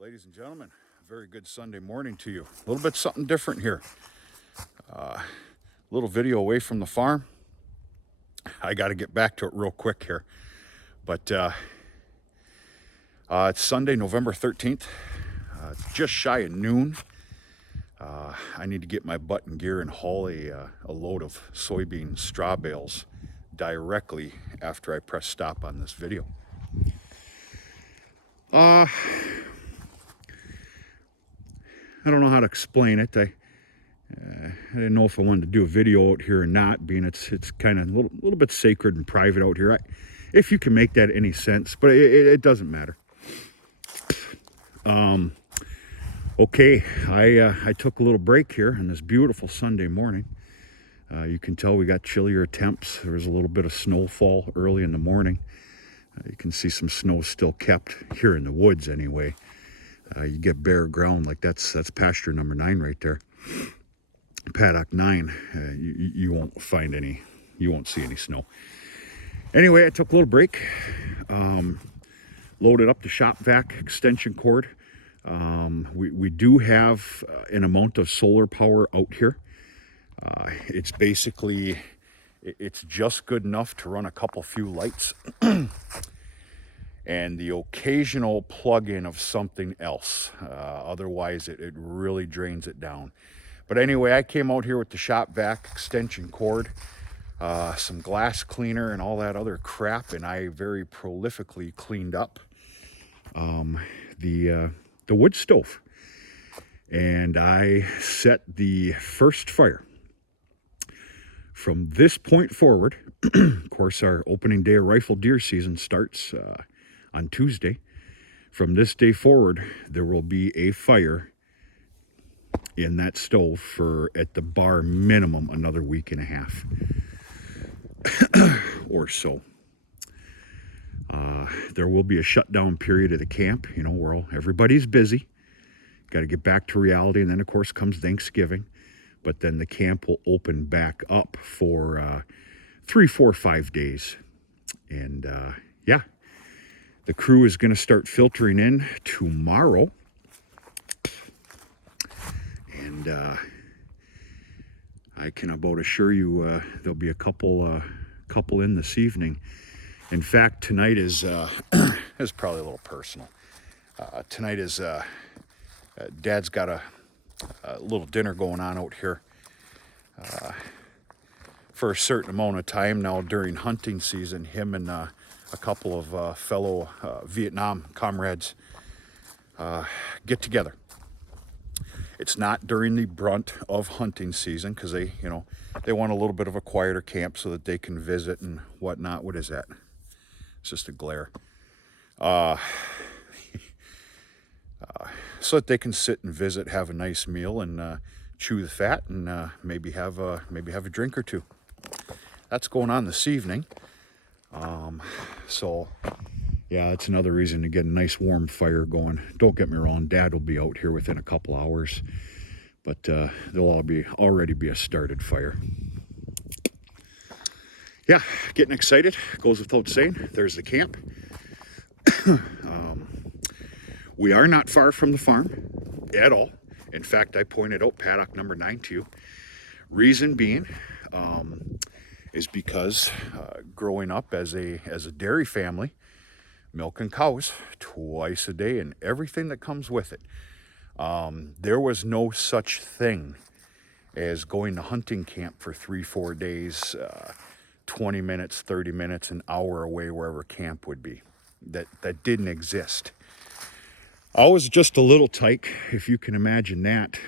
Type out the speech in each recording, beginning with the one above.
Ladies and gentlemen, a very good Sunday morning to you. A little bit something different here. A little video away from the farm. I got to get back to it real quick here. But it's Sunday, November 13th. It's just shy of noon. I need to get my butt in gear and haul a load of soybean straw bales directly after I press stop on this video. I don't know how to explain it. I didn't know if I wanted to do a video out here or not, being it's kind of a little bit sacred and private out here. If you can make that any sense, but it doesn't matter. Okay, I took a little break here on this beautiful Sunday morning. You can tell we got chillier temps. There was a little bit of snowfall early in the morning. You can see some snow still kept here in the woods anyway. You get bare ground, like that's pasture number 9 right there. Paddock 9, you won't find any, you won't see any snow. Anyway, I took a little break, loaded up the shop vac extension cord. We do have an amount of solar power out here. It's basically, it's just good enough to run a couple few lights and the occasional plug-in of something else. Otherwise, it really drains it down. But anyway, I came out here with the shop vac extension cord, some glass cleaner and all that other crap, and I very prolifically cleaned up the wood stove. And I set the first fire. From this point forward, of course, our opening day of rifle deer season starts on Tuesday. From this day forward, there will be a fire in that stove for, at the bar minimum, another week and a half or so. There will be a shutdown period of the camp, you know, where everybody's busy. Got to get back to reality, and then, of course, comes Thanksgiving. But then the camp will open back up for 3, 4, 5 days. And, yeah, the crew is going to start filtering in tomorrow. And I can about assure you there'll be a couple in this evening. In fact, tonight is probably a little personal. Tonight is Dad's got a little dinner going on out here for a certain amount of time now during hunting season. Him and a couple of fellow Vietnam comrades get together. It's not during the brunt of hunting season because they want a little bit of a quieter camp so that they can visit and whatnot. What is that? It's just a glare. So that they can sit and visit, have a nice meal, and chew the fat, and maybe have a drink or two. That's going on this evening. So yeah, that's another reason to get a nice warm fire going. Don't get me wrong, Dad will be out here within a couple hours, but there'll already be a started fire. Yeah, getting excited. Goes without saying. There's the camp. We are not far from the farm at all. In fact, I pointed out paddock number 9 to you. Reason being is because growing up as a dairy family, milking cows twice a day and everything that comes with it, there was no such thing as going to hunting camp for 3, 4 days, 20 minutes, 30 minutes, an hour away wherever camp would be. That didn't exist. I was just a little tyke, if you can imagine that.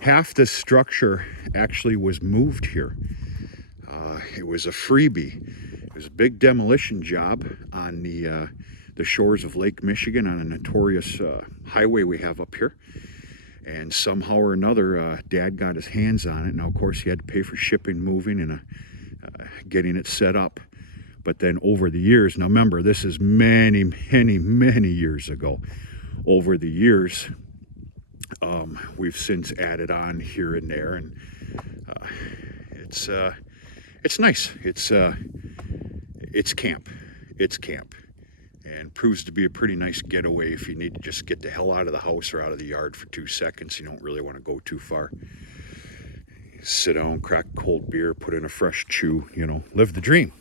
Half the structure actually was moved here. It was a freebie. It was a big demolition job on the shores of Lake Michigan on a notorious highway we have up here. And somehow or another, Dad got his hands on it. Now, of course, he had to pay for shipping, moving, and getting it set up. But then over the years, now remember, this is many, many, many years ago. Over the years, we've since added on here and there, and it's nice. It's camp. It's camp. and proves to be a pretty nice getaway if you need to just get the hell out of the house or out of the yard for 2 seconds. You don't really want to go too far. Sit down, crack a cold beer, put in a fresh chew, you know, live the dream.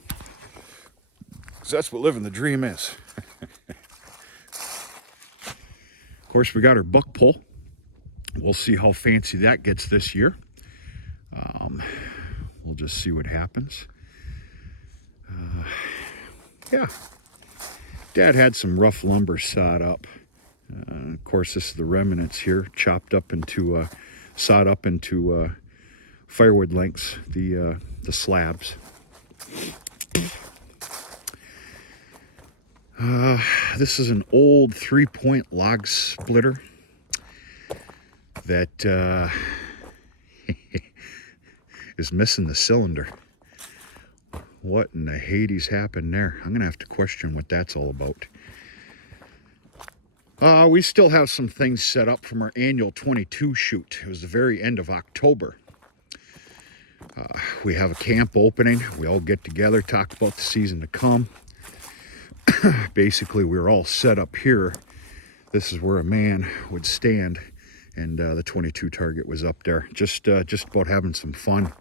Because that's what living the dream is. Of course, we got our buck pole. We'll see how fancy that gets this year. We'll just see what happens. Yeah. Dad had some rough lumber sawed up. Of course, this is the remnants here, chopped up into, sawed up into firewood lengths, the slabs. This is an old 3-point log splitter that is missing the cylinder. What in the Hades happened there? I'm gonna have to question what that's all about. We still have some things set up from our annual 22 shoot. It was the very end of October. We have a camp opening. We all get together, talk about the season to come. Basically, we were all set up here. This is where a man would stand, and the 22 target was up there. Just about having some fun.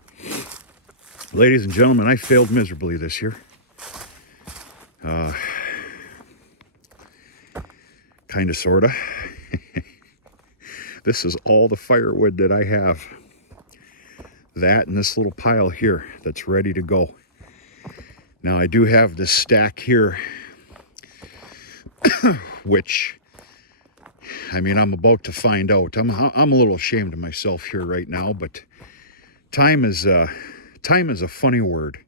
Ladies and gentlemen, I failed miserably this year. Kind of, sort of. This is all the firewood that I have. That and this little pile here that's ready to go. Now, I do have this stack here, which, I mean, I'm about to find out. I'm a little ashamed of myself here right now, but time is a funny word.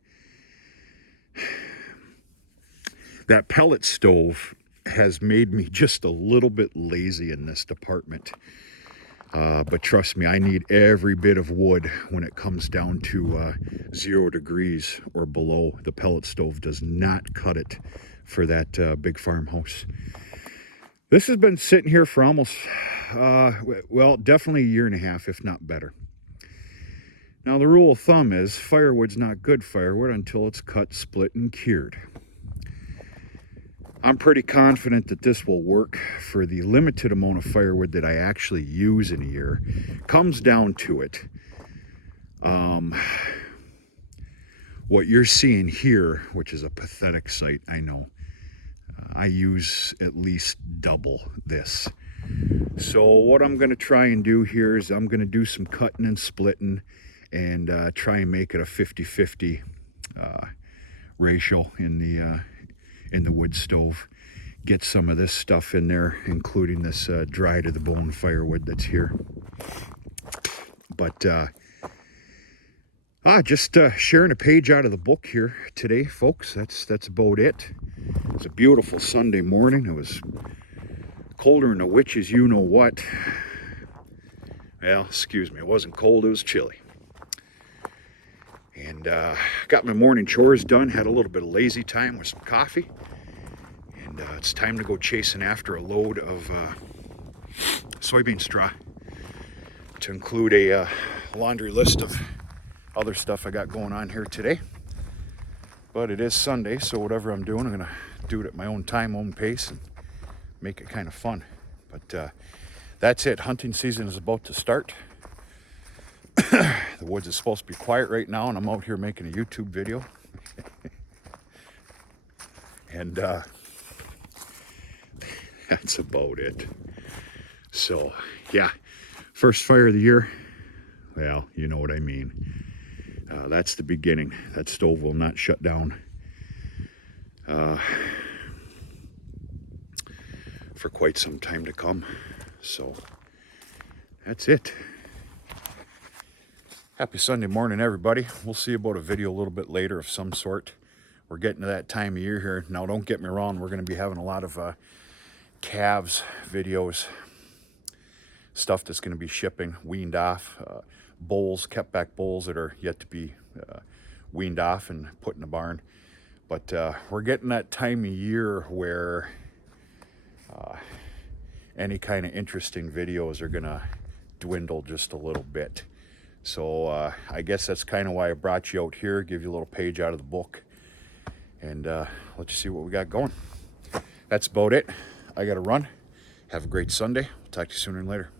That pellet stove has made me just a little bit lazy in this department. But trust me, I need every bit of wood when it comes down to 0 degrees or below. The pellet stove does not cut it for that big farmhouse. This has been sitting here for almost, well, definitely a year and a half, if not better. Now, the rule of thumb is firewood's not good firewood until it's cut, split, and cured. I'm pretty confident that this will work for the limited amount of firewood that I actually use in a year. Comes down to it. What you're seeing here, which is a pathetic sight, I know. I use at least double this. So what I'm going to try and do here is I'm going to do some cutting and splitting and try and make it a 50-50 ratio in the wood stove. Get some of this stuff in there, including this dry to the bone firewood that's here. But just sharing a page out of the book here today, folks. That's about it. It's a beautiful Sunday morning. It was colder than the witches, you know what. Well, excuse me, it wasn't cold, it was chilly. And got my morning chores done, had a little bit of lazy time with some coffee. And it's time to go chasing after a load of soybean straw to include a laundry list of other stuff I got going on here today. But it is Sunday, so whatever I'm doing, I'm going to do it at my own time, own pace, and make it kind of fun. But that's it. Hunting season is about to start. The woods is supposed to be quiet right now, and I'm out here making a YouTube video. And that's about it. So, yeah, first fire of the year. Well, you know what I mean. That's the beginning. That stove will not shut down for quite some time to come. So, that's it. Happy Sunday morning, everybody. We'll see about a video a little bit later of some sort. We're getting to that time of year here. Now, don't get me wrong. We're going to be having a lot of calves videos, stuff that's going to be shipping, weaned off, bulls, kept back bulls that are yet to be weaned off and put in the barn. But we're getting that time of year where any kind of interesting videos are going to dwindle just a little bit. So I guess that's kind of why I brought you out here, give you a little page out of the book, and let you see what we got going. that's about it. I got to run. Have a great Sunday. Talk to you sooner and later.